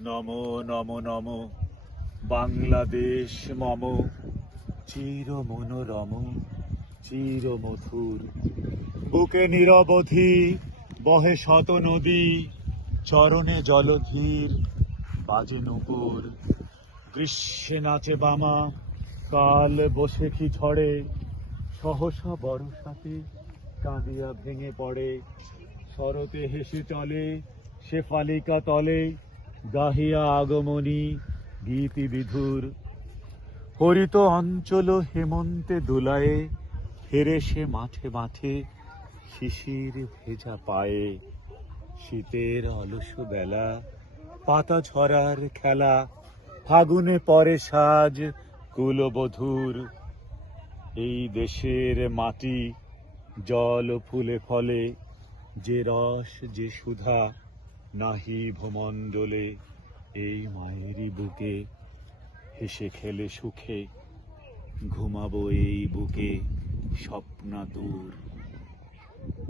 নমো নমো নমো বাংলাদেশ মম, চির মনোরম চির মধুর। বুকে নিরবধি বহে শত নদী, চরণে জলধীর বাজে নূপুর। গ্রীষ্মে নাচে বামা, কাল বৈশাখী ঝড়ে, সহসা বর্ষাতে কাঁদিয়া ভেঙে পড়ে। শরতে হেসে চলে শেফালিকা তলে, গাহিয়া আগমনী গীতি বিধুর। হরিত অঞ্চল হেমন্তে দোলায়ে, ফেরে সে মাঠে মাঠে শিশির ভেজা পায়ে। শীতের অলস বেলা, পাতা ঝরার খেলা, ফাগুনে পরে সাজ কুলবধূর। এই দেশের মাটি জল ফুলে ফলে, যে রস যে সুধা নাহি ভূমণ্ডলে। এই মায়েরই বুকে হেসে খেলে সুখে, ঘুমাবো এই বুকে স্বপ্নাতুর।